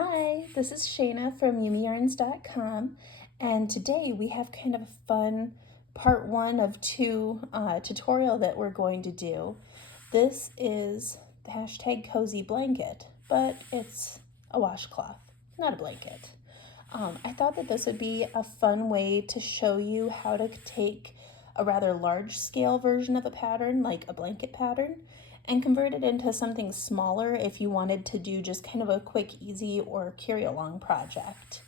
Hi, this is Shayna from yumiyarns.com, and today we have kind of a fun part one of two tutorial that we're going to do. This is the hashtag cozy blanket, but it's a washcloth, not a blanket. I thought that this would be a fun way to show you how to take a rather large scale version of a pattern, like a blanket pattern, and convert it into something smaller if you wanted to do just kind of a quick, easy, or carry along project.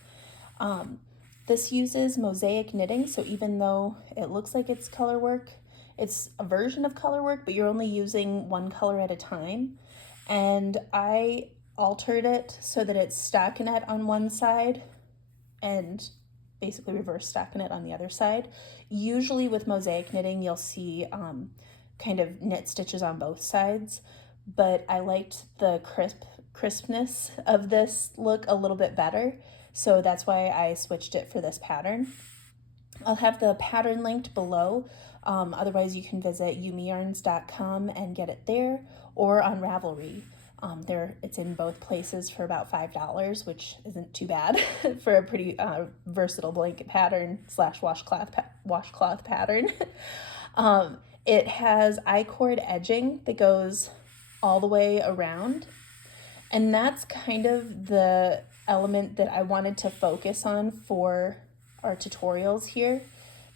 This uses Mosaic knitting, so even though it looks like it's color work, it's a version of color work, but you're only using one color at a time. And I altered it so that it's stockinette on one side and basically reverse stockinette on the other side. Usually with Mosaic knitting, you'll see kind of knit stitches on both sides, but I liked the crispness of this look a little bit better, so that's why I switched it for this pattern. I'll have the pattern linked below. Otherwise, you can visit yumiyarns.com and get it there, or on Ravelry. It's in both places for about $5, which isn't too bad for a pretty versatile blanket pattern / washcloth pattern. It has iCord edging that goes all the way around, and that's kind of the element that I wanted to focus on for our tutorials here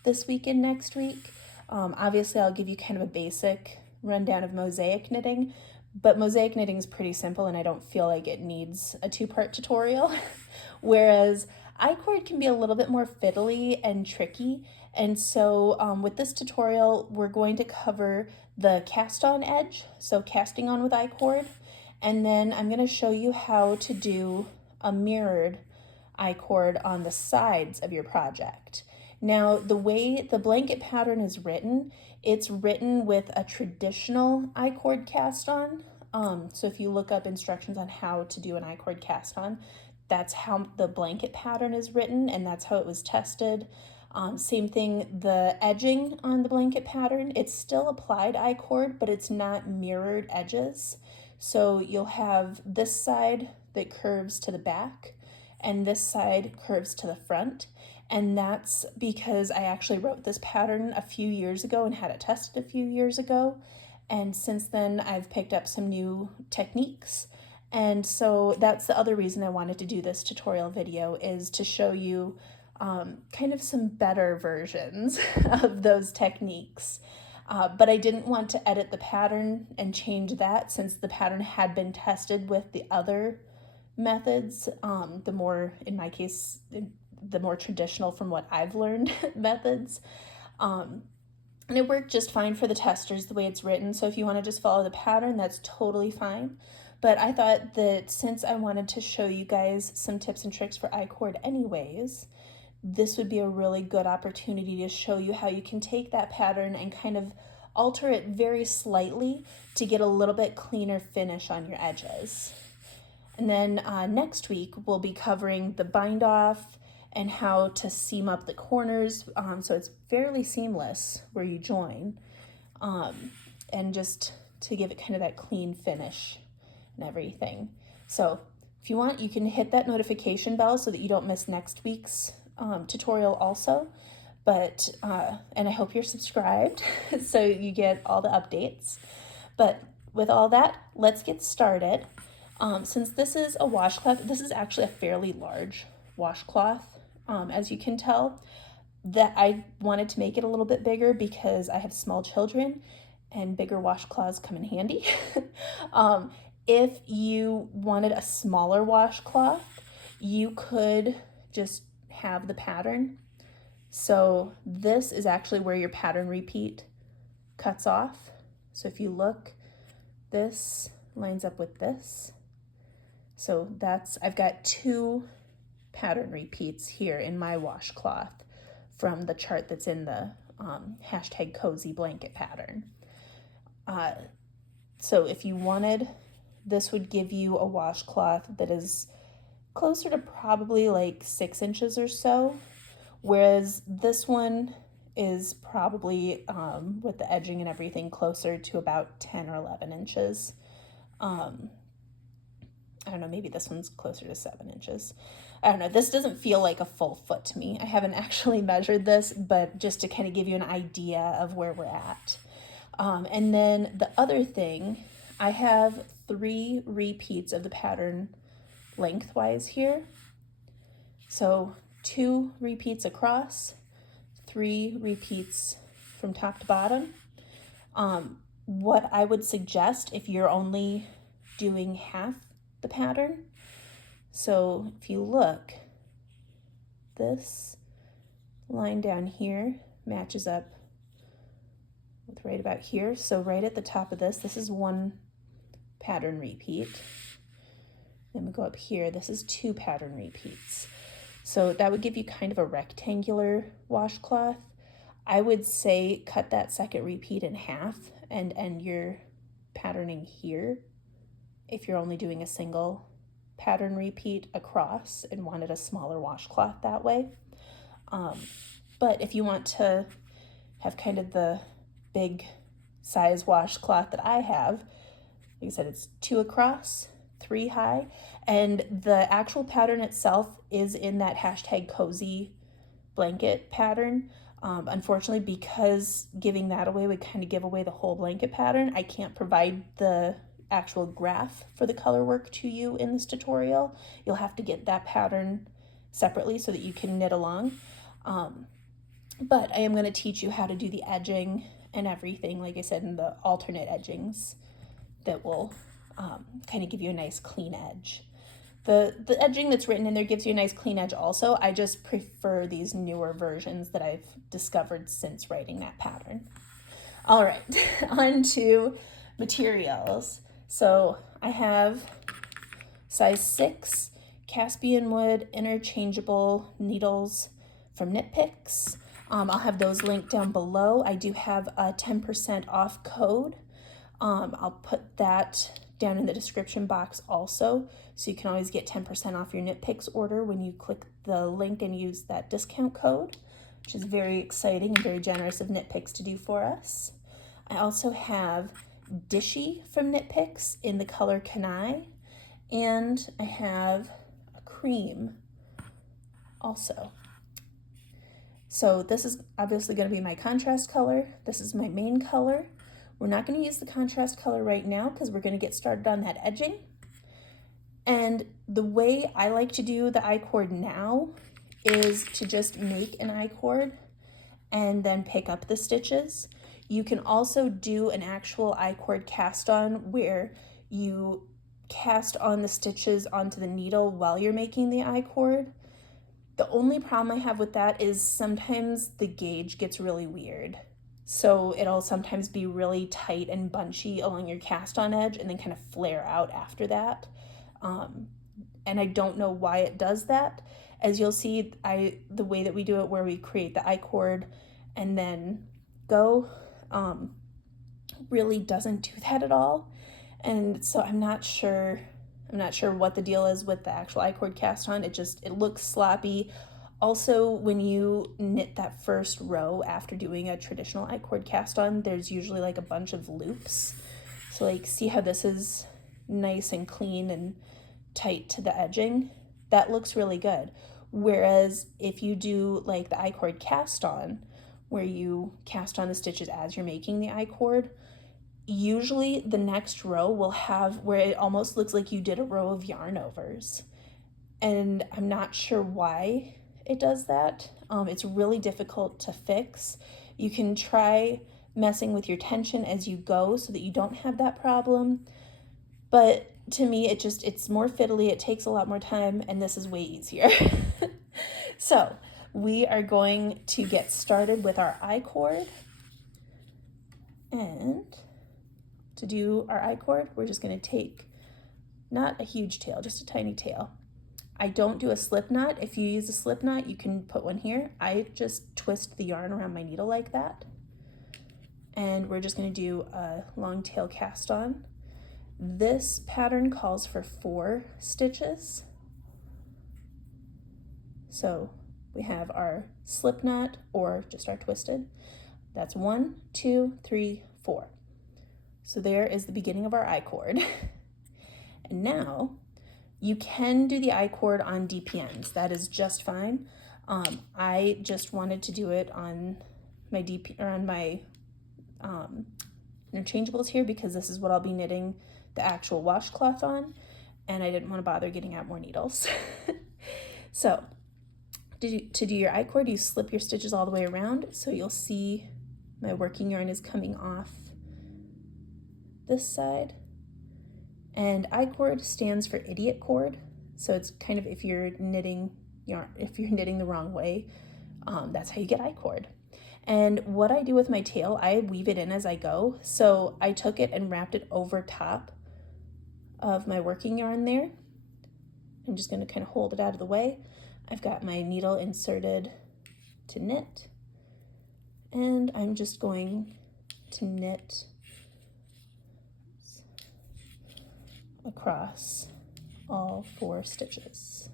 this week and next week. Obviously, I'll give you kind of a basic rundown of Mosaic knitting, but Mosaic knitting is pretty simple and I don't feel like it needs a two-part tutorial. Whereas iCord can be a little bit more fiddly and tricky. And so with this tutorial, we're going to cover the cast on edge, so casting on with iCord. And then I'm going to show you how to do a mirrored iCord on the sides of your project. Now, the way the blanket pattern is written, it's written with a traditional iCord cast on. So if you look up instructions on how to do an iCord cast on, that's how the blanket pattern is written, and that's how it was tested. Same thing, the edging on the blanket pattern, it's still applied iCord, but it's not mirrored edges. So you'll have this side that curves to the back, and this side curves to the front. And that's because I actually wrote this pattern a few years ago and had it tested a few years ago. And since then, I've picked up some new techniques. And so that's the other reason I wanted to do this tutorial video, is to show you kind of some better versions of those techniques. But I didn't want to edit the pattern and change that, since the pattern had been tested with the other methods, the more, in my case, the more traditional from what I've learned methods. And it worked just fine for the testers the way it's written. So if you want to just follow the pattern, that's totally fine. But I thought that since I wanted to show you guys some tips and tricks for iCord anyways, this would be a really good opportunity to show you how you can take that pattern and kind of alter it very slightly to get a little bit cleaner finish on your edges. And then next week, we'll be covering the bind off and how to seam up the corners, so it's fairly seamless where you join, and just to give it kind of that clean finish and everything. So if you want, you can hit that notification bell so that you don't miss next week's tutorial also. But and I hope you're subscribed so you get all the updates. But with all that, let's get started. Since this is a washcloth, this is actually a fairly large washcloth, as you can tell, that I wanted to make it a little bit bigger because I have small children and bigger washcloths come in handy. If you wanted a smaller washcloth, you could just have the pattern. So this is actually where your pattern repeat cuts off. So if you look, this lines up with this. So I've got two pattern repeats here in my washcloth from the chart that's in the hashtag cozy blanket pattern. So if you wanted, this would give you a washcloth that is closer to probably like 6 inches or so, whereas this one is probably, with the edging and everything, closer to about 10 or 11 inches. I don't know, maybe this one's closer to 7 inches. I don't know, this doesn't feel like a full foot to me. I haven't actually measured this, but just to kind of give you an idea of where we're at. And then the other thing, I have 3 repeats of the pattern lengthwise here. So 2 repeats across, 3 repeats from top to bottom. What I would suggest if you're only doing half the pattern, so if you look, this line down here matches up with right about here. So right at the top of this is 1 pattern repeat. Then we go up here, this is 2 pattern repeats. So that would give you kind of a rectangular washcloth. I would say cut that second repeat in half and end your patterning here if you're only doing a single pattern repeat across and wanted a smaller washcloth that way. But if you want to have kind of the big size washcloth that I have, like I said, it's 2 across, 3 high, and the actual pattern itself is in that hashtag cozy blanket pattern. Unfortunately, because giving that away would kind of give away the whole blanket pattern, I can't provide the actual graph for the color work to you in this tutorial. You'll have to get that pattern separately so that you can knit along. But I am going to teach you how to do the edging and everything, like I said, in the alternate edgings that will kind of give you a nice clean edge. The edging that's written in there gives you a nice clean edge also. I just prefer these newer versions that I've discovered since writing that pattern. All right, on to materials. So I have size 6 Caspian wood interchangeable needles from Knit Picks. I'll have those linked down below. I do have a 10% off code. I'll put that down in the description box also, so you can always get 10% off your Knit Picks order when you click the link and use that discount code, which is very exciting and very generous of Knit Picks to do for us. I also have Dishy from Knit Picks in the color Kanai, and I have a cream also. So this is obviously going to be my contrast color. This is my main color. We're not going to use the contrast color right now because we're going to get started on that edging. And the way I like to do the iCord now is to just make an iCord and then pick up the stitches. You can also do an actual iCord cast on where you cast on the stitches onto the needle while you're making the iCord. The only problem I have with that is sometimes the gauge gets really weird. So it'll sometimes be really tight and bunchy along your cast on edge and then kind of flare out after that. And I don't know why it does that. As you'll see, the way that we do it where we create the iCord and then go really doesn't do that at all. And so I'm not sure what the deal is with the actual iCord cast on. It looks sloppy. Also, when you knit that first row after doing a traditional iCord cast on, there's usually like a bunch of loops. So like, see how this is nice and clean and tight to the edging? That looks really good. Whereas if you do like the iCord cast on, where you cast on the stitches as you're making the iCord, usually the next row will have where it almost looks like you did a row of yarn overs. And I'm not sure why it does that. It's really difficult to fix. You can try messing with your tension as you go so that you don't have that problem. But to me, it's more fiddly, it takes a lot more time, and this is way easier. So we are going to get started with our iCord. And to do our iCord, we're just going to take not a huge tail, just a tiny tail. I don't do a slip knot. If you use a slip knot, you can put one here. I just twist the yarn around my needle like that. And we're just going to do a long tail cast on. This pattern calls for 4 stitches. So we have our slip knot or just our twisted. That's 1, 2, 3, 4. So there is the beginning of our iCord. And now You can do the iCord on DPNs. That is just fine. I just wanted to do it on my interchangeables here because this is what I'll be knitting the actual washcloth on, and I didn't want to bother getting out more needles. So to do your iCord, you slip your stitches all the way around, so you'll see my working yarn is coming off this side. And iCord stands for idiot cord, so it's kind of if you're knitting the wrong way, that's how you get iCord. And what I do with my tail, I weave it in as I go. So I took it and wrapped it over top of my working yarn there. I'm just going to kind of hold it out of the way. I've got my needle inserted to knit, and I'm just going to knit across all 4 stitches.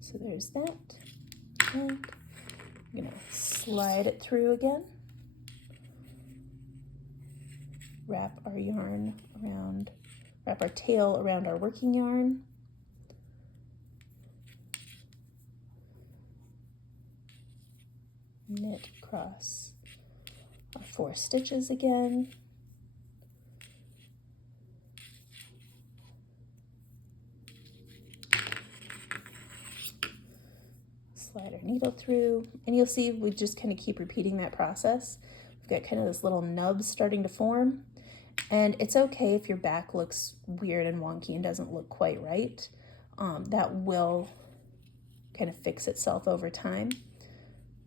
So there's that, and I'm gonna slide it through again, wrap our tail around our working yarn, knit across our 4 stitches again, slide our needle through, and you'll see we just kind of keep repeating that process. We've got kind of this little nub starting to form, and it's okay if your back looks weird and wonky and doesn't look quite right. That will kind of fix itself over time.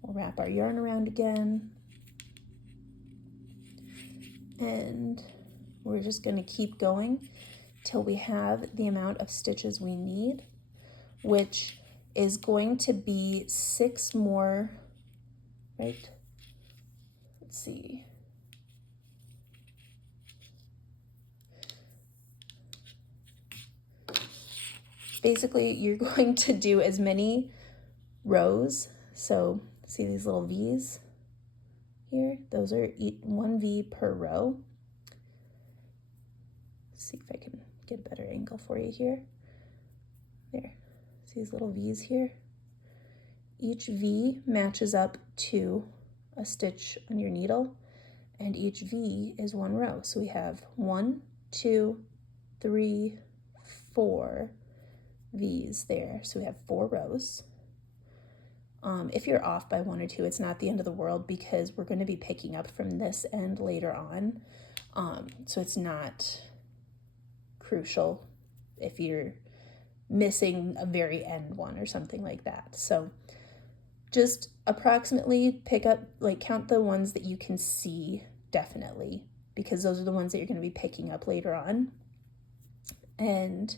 We'll wrap our yarn around again, and we're just going to keep going till we have the amount of stitches we need, which is going to be 6 more, right? Let's see. Basically, you're going to do as many rows. So see these little V's here? Those are 1 V per row. Let's see if I can get a better angle for you here. There. See these little V's here? Each V matches up to a stitch on your needle, and each V is 1 row. So we have 1, 2, 3, 4 V's there. So we have 4 rows. If you're off by 1 or 2, it's not the end of the world because we're going to be picking up from this end later on. So it's not crucial if you're missing a very end one or something like that. So just approximately pick up, count the ones that you can see definitely, because those are the ones that you're going to be picking up later on. And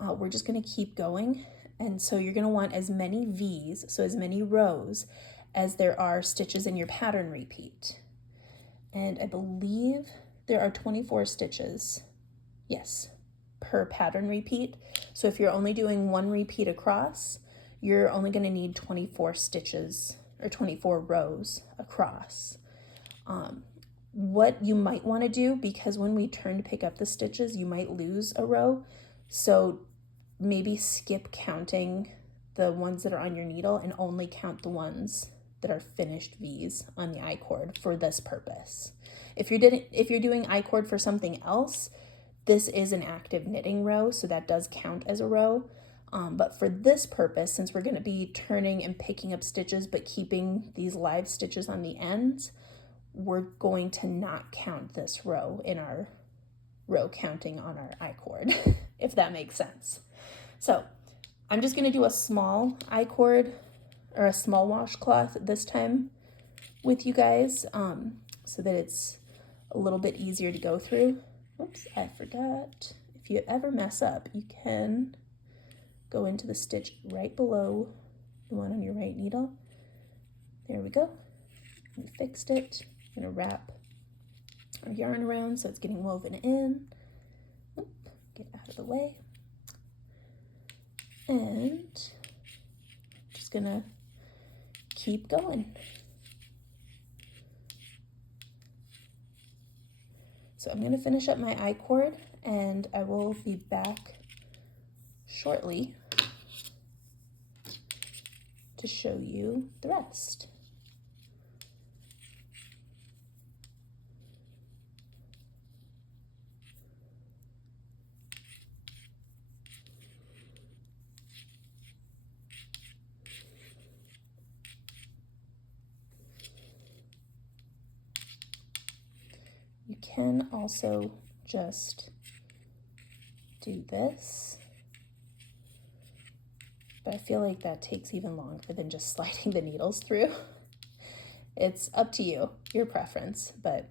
we're just going to keep going. And so you're going to want as many V's, so as many rows, as there are stitches in your pattern repeat. And I believe there are 24 stitches, yes, per pattern repeat. So if you're only doing 1 repeat across, you're only going to need 24 stitches or 24 rows across. What you might want to do, because when we turn to pick up the stitches, you might lose a row. So maybe skip counting the ones that are on your needle and only count the ones that are finished V's on the iCord for this purpose. If you're doing iCord for something else, this is an active knitting row, so that does count as a row. But for this purpose, since we're going to be turning and picking up stitches but keeping these live stitches on the ends, we're going to not count this row in our row counting on our iCord, if that makes sense. So I'm just going to do a small iCord or a small washcloth this time with you guys, so that it's a little bit easier to go through. Oops, I forgot. If you ever mess up, you can go into the stitch right below the one on your right needle. There we go. We fixed it. I'm going to wrap our yarn around so it's getting woven in. Oop, get out of the way. And just going to keep going. So I'm going to finish up my iCord and I will be back shortly to show you the rest. You can also just do this, but I feel like that takes even longer than just sliding the needles through. It's up to you, your preference, but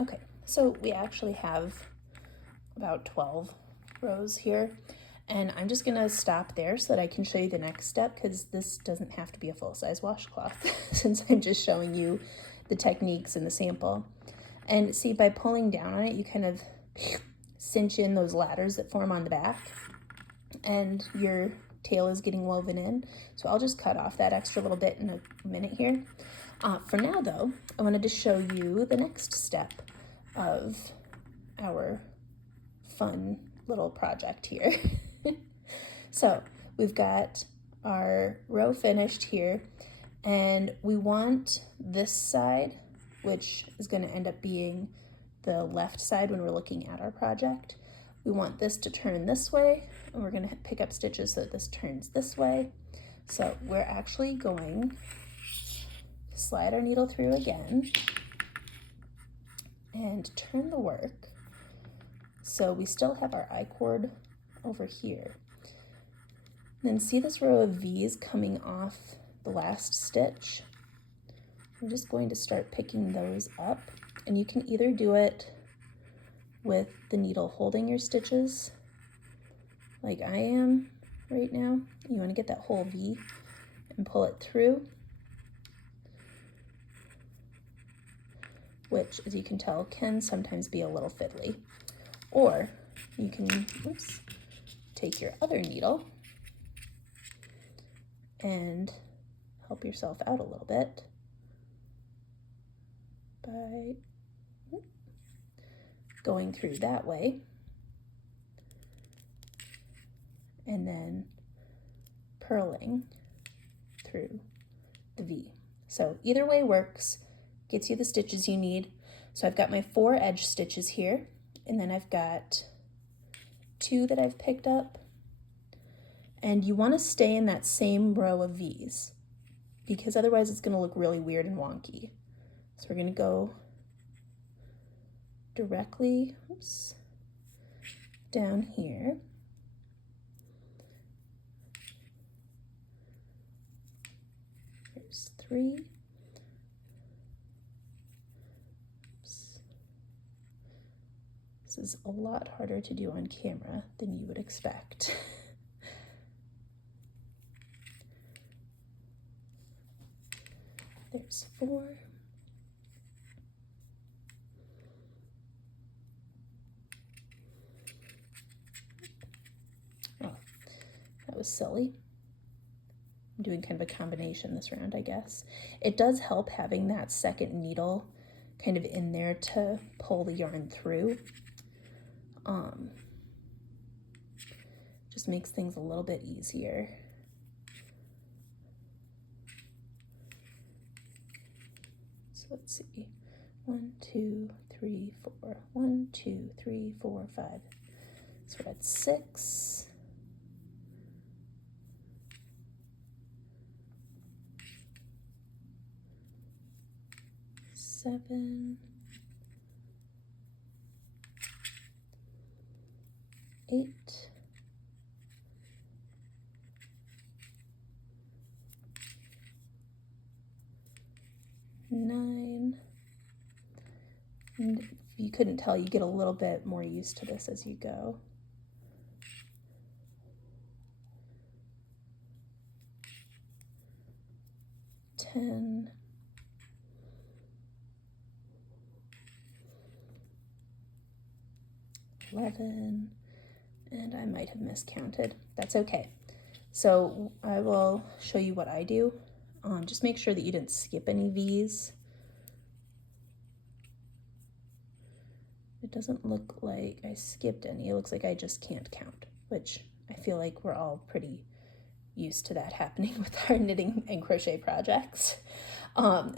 okay. So we actually have about 12 rows here, and I'm just gonna stop there so that I can show you the next step, because this doesn't have to be a full-size washcloth since I'm just showing you the techniques and the sample. And see, by pulling down on it, you kind of cinch in those ladders that form on the back, and your tail is getting woven in. So I'll just cut off that extra little bit in a minute here. For now though, I wanted to show you the next step of our fun little project here. So we've got our row finished here, and we want this side, which is going to end up being the left side when we're looking at our project. We want this to turn this way, and we're going to pick up stitches so that this turns this way. So we're actually going to slide our needle through again and turn the work. So we still have our iCord over here. Then see this row of V's coming off the last stitch? I'm just going to start picking those up, and you can either do it with the needle holding your stitches like I am right now. You want to get that whole V and pull it through. which, as you can tell, can sometimes be a little fiddly. Or you can, take your other needle and help yourself out a little bit by going through that way and then purling through the V. So either way works, gets you the stitches you need. So I've got my 4 edge stitches here, and then I've got 2 that I've picked up. And you want to stay in that same row of V's because otherwise it's going to look really weird and wonky. So we're going to go directly down here. There's 3. This is a lot harder to do on camera than you would expect. There's 4. Oh, that was silly. I'm doing kind of a combination this round, I guess. It does help having that second needle kind of in there to pull the yarn through. Just makes things a little bit easier. So let's see, 1, 2, 3, 4, 1, 2, 3, 4, 5. So we're at 6. 7, 8, 9, and if you couldn't tell, you get a little bit more used to this as you go. 10, 11, and I might have miscounted. That's okay. So I will show you what I do. Just make sure that you didn't skip any V's. It doesn't look like I skipped any. It looks like I just can't count, which I feel like we're all pretty used to that happening with our knitting and crochet projects.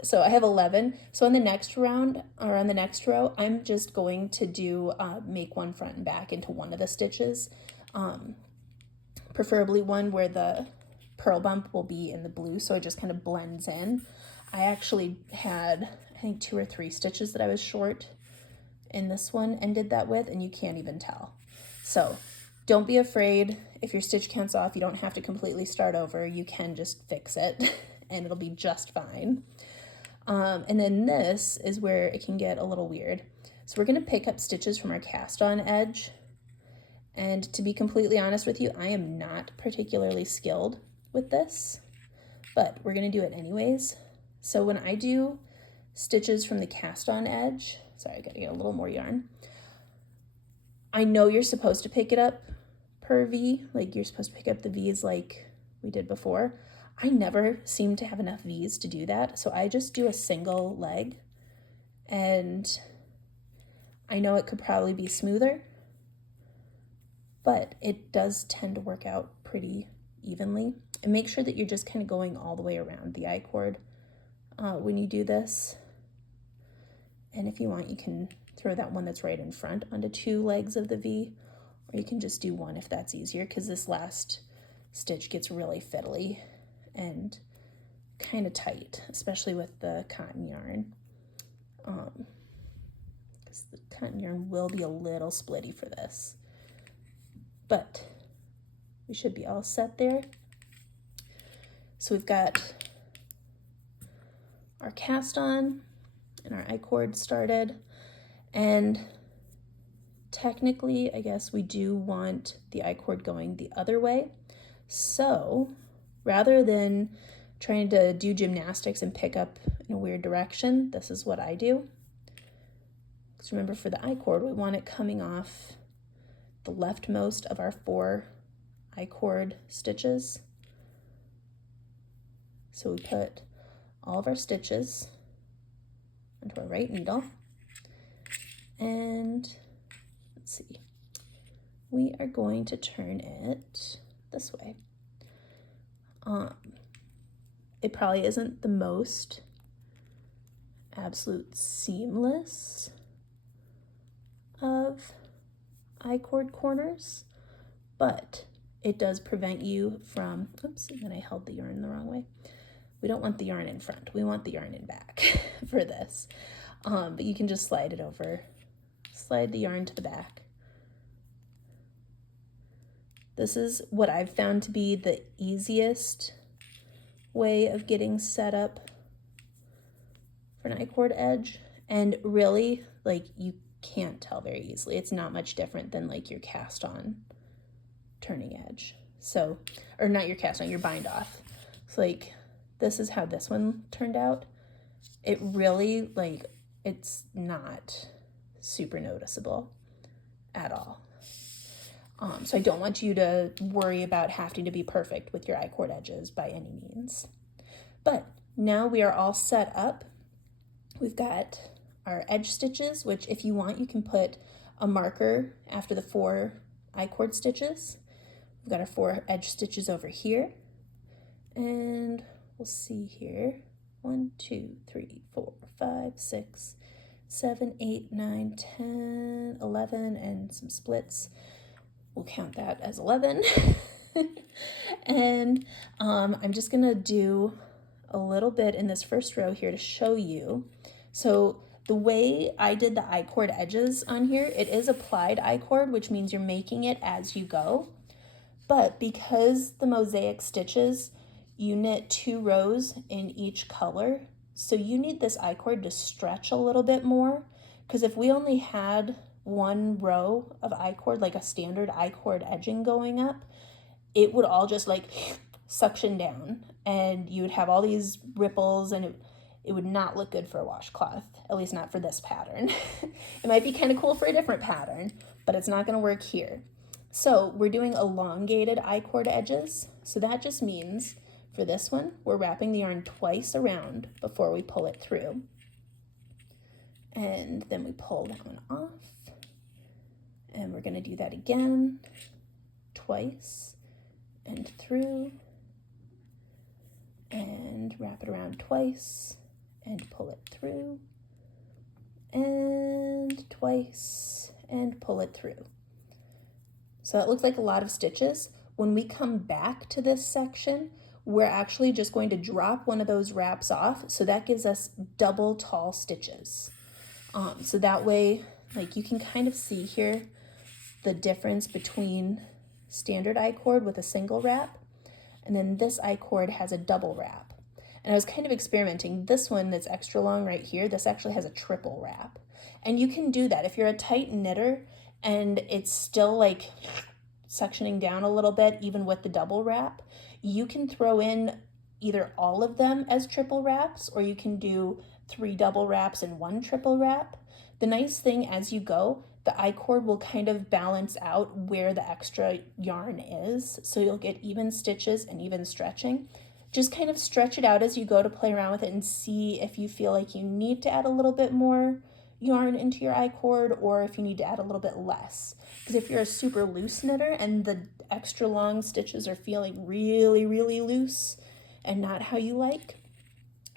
So I have 11. So on the next round, or on the next row, I'm just going to do make one front and back into one of the stitches, preferably one where the purl bump will be in the blue, so it just kind of blends in. I actually had, I think, 2 or 3 stitches that I was short in this one and did that with, and you can't even tell. So don't be afraid if your stitch count's off. You don't have to completely start over. You can just fix it and it'll be just fine. And then this is where it can get a little weird. So we're going to pick up stitches from our cast on edge. And to be completely honest with you, I am not particularly skilled with this, but we're going to do it anyways. So when I do stitches from the cast on edge, sorry, I got to get a little more yarn. I know you're supposed to pick it up per V, like you're supposed to pick up the V's like we did before. I never seem to have enough V's to do that, so I just do a single leg, and I know it could probably be smoother, but it does tend to work out pretty evenly. And make sure that you're just kind of going all the way around the iCord when you do this. And if you want, you can throw that one that's right in front onto 2 legs of the V, or you can just do one if that's easier, because this last stitch gets really fiddly and kind of tight, especially with the cotton yarn. Because the cotton yarn will be a little splitty for this. But we should be all set there. So we've got our cast on and our iCord started, and technically I guess we do want the iCord going the other way. So rather than trying to do gymnastics and pick up in a weird direction, this is what I do. Because remember, for the iCord, we want it coming off the leftmost of our 4 iCord stitches. So we put all of our stitches onto our right needle, and let's see, we are going to turn it this way. It probably isn't the most absolute seamless of iCord corners, but it does prevent you from, oops, and then I held the yarn the wrong way. We don't want the yarn in front, we want the yarn in back for this. But you can just slide it over, slide the yarn to the back. This is what I've found to be the easiest way of getting set up for an iCord edge, and really, like, you can't tell very easily. It's not much different than like your cast on turning edge. So, or not your cast on, your bind off. So like, this is how this one turned out. It really, like, it's not super noticeable at all. So I don't want you to worry about having to be perfect with your iCord edges by any means. But now we are all set up. We've got our edge stitches, which if you want, you can put a marker after the 4 iCord stitches. We've got our 4 edge stitches over here, and we'll see here, 1, 2, 3, 4, 5, 6, 7, 8, 9, 10, 11, and some splits. We'll count that as 11. And I'm just gonna do a little bit in this first row here to show you. So the way I did the iCord edges on here, it is applied iCord, which means you're making it as you go. But because the Mosaic stitches, you knit 2 rows in each color, so you need this iCord to stretch a little bit more, because if we only had 1 row of iCord, like a standard iCord edging going up, it would all just like suction down, and you would have all these ripples, and it would not look good for a washcloth, at least not for this pattern. It might be kind of cool for a different pattern, but it's not going to work here. So we're doing elongated iCord edges. So that just means for this one, we're wrapping the yarn twice around before we pull it through. And then we pull that one off. And we're going to do that again, twice and through. And wrap it around twice and pull it through. And twice and pull it through. So it looks like a lot of stitches. When we come back to this section, we're actually just going to drop one of those wraps off. So that gives us double tall stitches. So that way, like, you can kind of see here the difference between standard iCord with a single wrap, and then this iCord has a double wrap. And I was kind of experimenting. This one that's extra long right here, this actually has a triple wrap. And you can do that if you're a tight knitter and it's still like suctioning down a little bit, even with the double wrap. You can throw in either all of them as triple wraps, or you can do 3 double wraps and 1 triple wrap. The nice thing as you go, the iCord will kind of balance out where the extra yarn is, so you'll get even stitches and even stretching. Just kind of stretch it out as you go to play around with it and see if you feel like you need to add a little bit more yarn into your iCord, or if you need to add a little bit less. Because if you're a super loose knitter and the extra long stitches are feeling really, really loose and not how you like,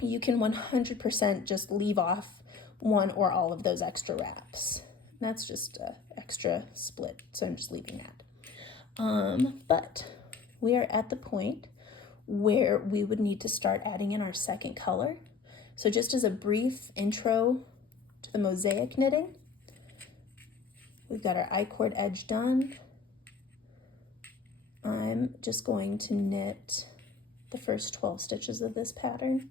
you can 100% just leave off 1 or all of those extra wraps. That's just an extra split, so I'm just leaving that. But we are at the point where we would need to start adding in our second color. So just as a brief intro to the Mosaic knitting, we've got our iCord edge done. I'm just going to knit the first 12 stitches of this pattern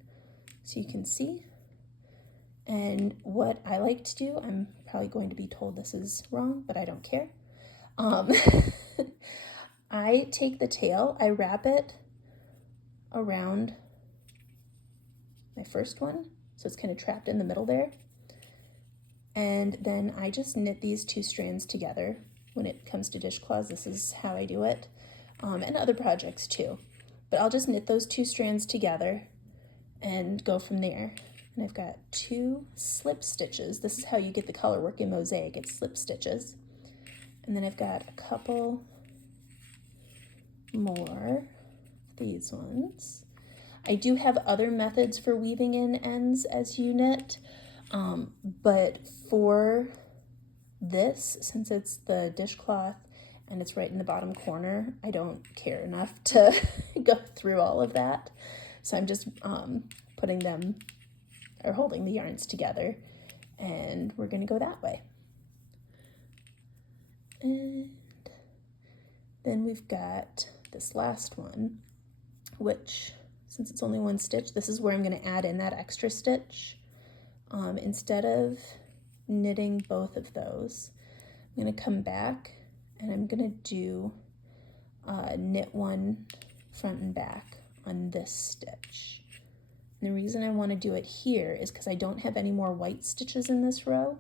so you can see. And what I like to do, I'm probably going to be told this is wrong, but I don't care. I take the tail, I wrap it around my first one, so it's kind of trapped in the middle there. And then I just knit these 2 strands together. When it comes to dishcloths, this is how I do it, and other projects too. But I'll just knit those 2 strands together and go from there. And I've got 2 slip stitches. This is how you get the color work in Mosaic, it's slip stitches. And then I've got a couple more, these ones. I do have other methods for weaving in ends as you knit, but for this, since it's the dishcloth and it's right in the bottom corner, I don't care enough to go through all of that. So I'm just putting them, or holding the yarns together, and we're gonna go that way. And then we've got this last one, which, since it's only 1 stitch, this is where I'm gonna add in that extra stitch. Instead of knitting both of those, I'm gonna come back and I'm gonna do knit 1 front and back on this stitch. And the reason I want to do it here is because I don't have any more white stitches in this row,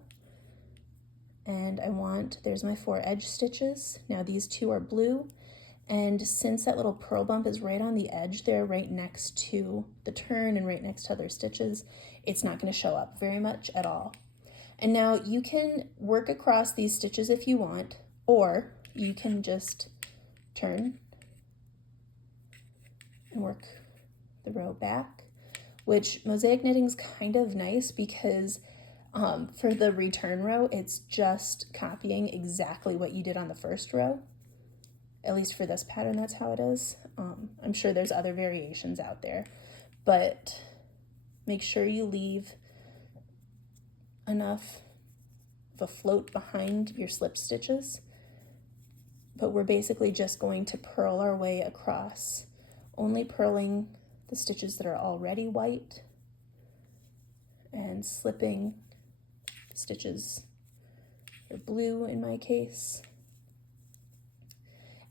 and I want, there's my 4 edge stitches. Now these 2 are blue, and since that little purl bump is right on the edge there, right next to the turn and right next to other stitches, it's not going to show up very much at all. And now you can work across these stitches if you want, or you can just turn and work the row back, which Mosaic knitting is kind of nice because for the return row, it's just copying exactly what you did on the first row. At least for this pattern, that's how it is. I'm sure there's other variations out there, but make sure you leave enough of a float behind your slip stitches. But we're basically just going to purl our way across, only purling the stitches that are already white and slipping the stitches that are blue in my case.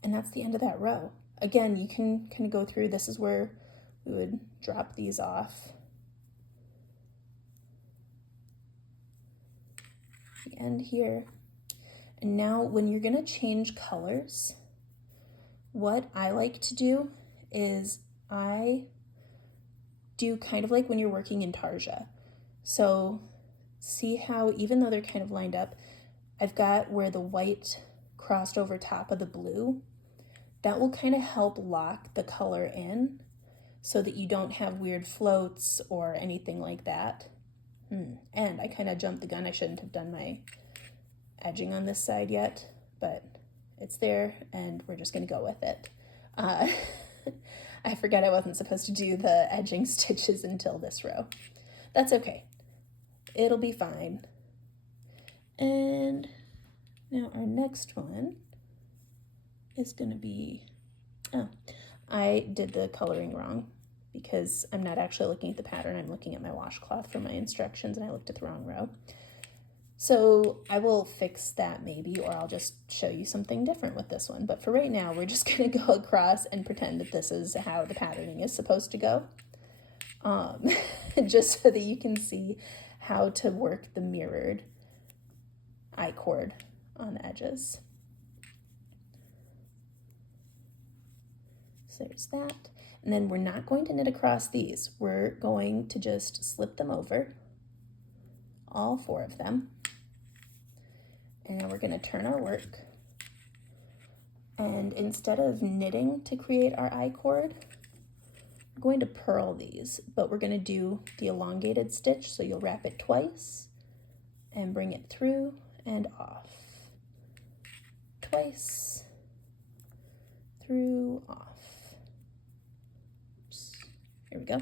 And that's the end of that row. Again, you can kind of go through, this is where we would drop these off. The end here. And now when you're gonna change colors, what I like to do is I do kind of like when you're working in tarsia. So see how even though they're kind of lined up, I've got where the white crossed over top of the blue. That will kind of help lock the color in so that you don't have weird floats or anything like that. And I kind of jumped the gun. I shouldn't have done my edging on this side yet, but it's there and we're just gonna go with it. I forgot I wasn't supposed to do the edging stitches until this row. That's okay. It'll be fine. And now our next one is gonna be, oh, I did the coloring wrong because I'm not actually looking at the pattern. I'm looking at my washcloth for my instructions and I looked at the wrong row. So I will fix that maybe, or I'll just show you something different with this one. But for right now, we're just gonna go across and pretend that this is how the patterning is supposed to go. Just so that you can see how to work the mirrored iCord on the edges. So there's that. And then we're not going to knit across these. We're going to just slip them over, all 4 of them. And now we're going to turn our work. And instead of knitting to create our iCord, we're going to purl these, but we're going to do the elongated stitch. So you'll wrap it twice and bring it through and off. Twice, through, off. Oops. Here we go.